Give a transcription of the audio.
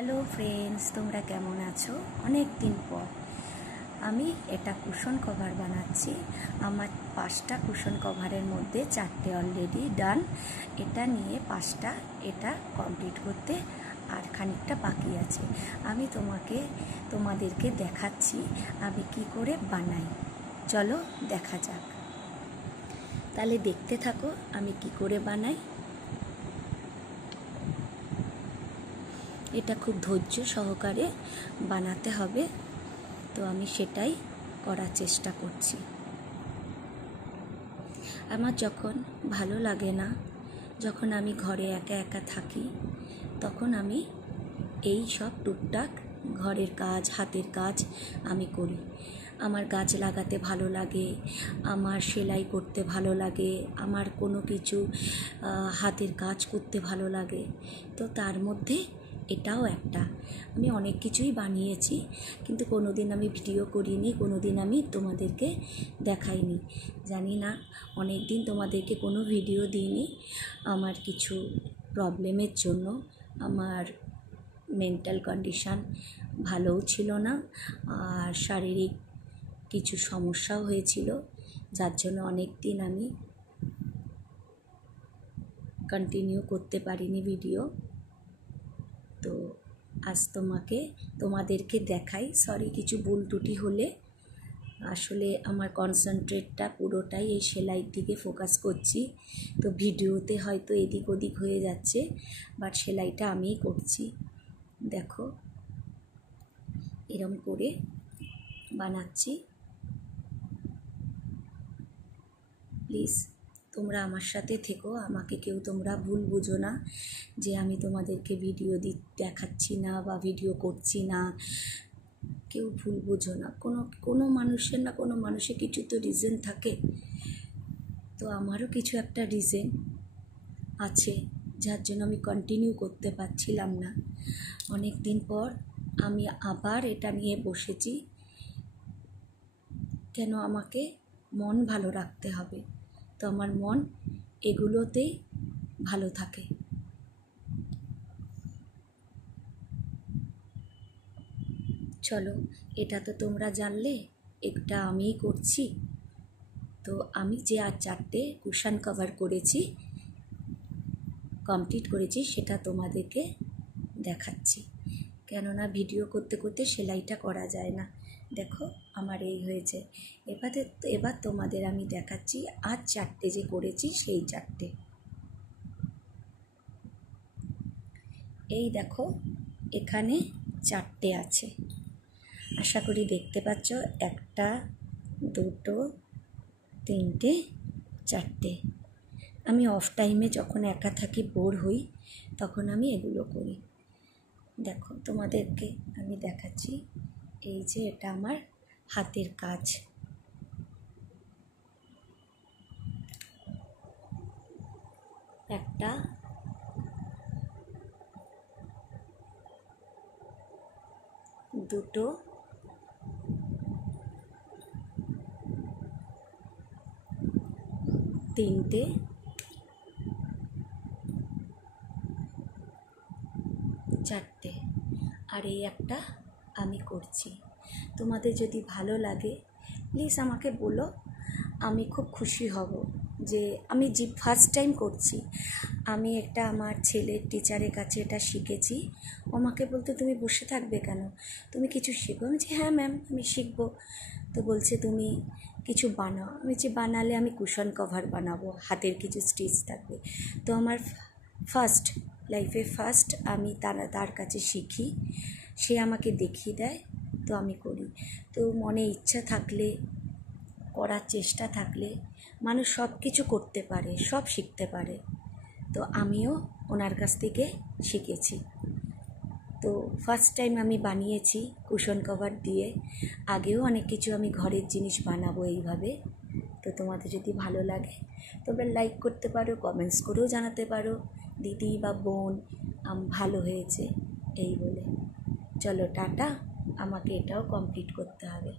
Hello friends, তোমরা কেমন আছো? অনেক দিন পর আমি এটা কুশন কভার বানাচ্ছি। আমার 5টা কুশন কভারের মধ্যে 4টে অলরেডি ডান। এটা নিয়ে 5টা এটা কমপ্লিট করতে আর খানিকটা বাকি আছে। আমি তোমাদেরকে দেখাচ্ছি আমি কি করে বানাই। চলো দেখা যাক। তাহলে দেখতে থাকো আমি কি করে বানাই। এটা খুব ধৈর্য সহকারে বানাতে হবে, তো আমি সেটাই করার চেষ্টা করছি। আমার যখন ভালো লাগে না, যখন আমি ঘরে একা একা থাকি, তখন আমি এই সব টুকটাক ঘরের কাজ, হাতের কাজ আমি করি। আমার গাছ লাগাতে ভালো লাগে, আমার সেলাই করতে ভালো লাগে, আমার কোনো কিছু হাতের কাজ করতে ভালো লাগে। তো তার মধ্যে এটাও একটা। আমি অনেক কিছুই বানিয়েছি, কিন্তু কোনো দিন আমি ভিডিও করিনি, কোনো দিন আমি তোমাদেরকে দেখাইনি। জানি না, অনেক দিন তোমাদেরকে কোনো ভিডিও দিইনি। আমার কিছু প্রবলেমের জন্য আমার মেন্টাল কন্ডিশান ভালোও ছিল না, আর শারীরিক কিছু সমস্যাও হয়েছিল, যার জন্য অনেক দিন আমি কন্টিনিউ করতে পারিনি ভিডিও। তো আজ তোমাদেরকে দেখাই। সরি কিছু ভুল ত্রুটি হলে, আসলে আমার কনসেন্ট্রেটটা পুরোটাই এই সেলাইয়ের দিকে ফোকাস করছি, তো ভিডিওতে হয়তো এদিক ওদিক হয়ে যাচ্ছে, বাট সেলাইটা আমিই করছি। দেখো এরম করে বানাচ্ছি। প্লিজ তোমরা আমার সাথে থেকো, আমাকে কেউ তোমরা ভুল বুঝো না যে আমি তোমাদেরকে ভিডিও দেখাচ্ছি না বা ভিডিও করছি না। কেউ ভুল বুঝো না। কোনো মানুষের কিছু তো রিজন থাকে, তো আমারও কিছু একটা রিজন আছে, যার জন্য আমি কন্টিনিউ করতে পারছিলাম না। অনেক দিন পর আমি আবার এটা নিয়ে বসেছি। কেন আমাকে মন ভালো রাখতে হবে, তো আমার মন এগুলোতেই ভালো থাকে। চলো, এটা তো তোমরা জানলে এটা আমিই করছি। তো আমি যে আর 4টে কুশন কভার করেছি, কমপ্লিট করেছি, সেটা তোমাদেরকে দেখাচ্ছি। কেননা ভিডিও করতে করতে সেলাইটা করা যায় না। দেখো আমার এই হয়েছে। এবার তোমাদের আমি দেখাচ্ছি আর 4টে যে করেছি সেই 4টে। এই দেখো এখানে 4টে আছে, আশা করি দেখতে পাচ্ছ। 1, 2, 3, 4টে। আমি অফ টাইমে যখন একা থাকি, বোর হই, তখন আমি এগুলো করি। দেখো তোমাদেরকে আমি দেখাচ্ছি। এই যে এটা আমার হাতের কাজ। একটা, দুটো, তিনটে, চারটে, আর এই একটা আমি করছি। তোমাদের যদি ভালো লাগে প্লিজ আমাকে বলো, আমি খুব খুশি হব। যে আমি ফার্স্ট টাইম করছি। আমি একটা আমার ছেলের টিচারের কাছে এটা শিখেছি। ও আমাকে বলতো তুমি বসে থাকবে কেন, তুমি কিছু শিখো। আমি বলছি হ্যাঁ ম্যাম আমি শিখবো। তো বলছে তুমি কিছু বানাও। আমি বলছি বানালে আমি কুশন কভার বানাবো, হাতের কিছু স্টিচ থাকবে। তো আমার লাইফে ফার্স্ট আমি তার কাছে শিখি, সে আমাকে দেখিয়ে দেয়, তো আমি করি। তো মনে ইচ্ছা থাকলে, করার চেষ্টা থাকলে মানুষ সব কিছু করতে পারে, সব শিখতে পারে। তো আমিও ওনার কাছ থেকে শিখেছি। তো ফার্স্ট টাইম আমি বানিয়েছি কুশন কভার দিয়ে। আগেও অনেক কিছু আমি ঘরের জিনিস বানাবো এইভাবে। তো তোমাদের যদি ভালো লাগে তোমরা লাইক করতে পারো, কমেন্টস করেও জানাতে পারো দিদি বা বোন ভালো হয়েছে এই বলে। চলো টাটা, আমাকে এটাও কমপ্লিট করতে হবে।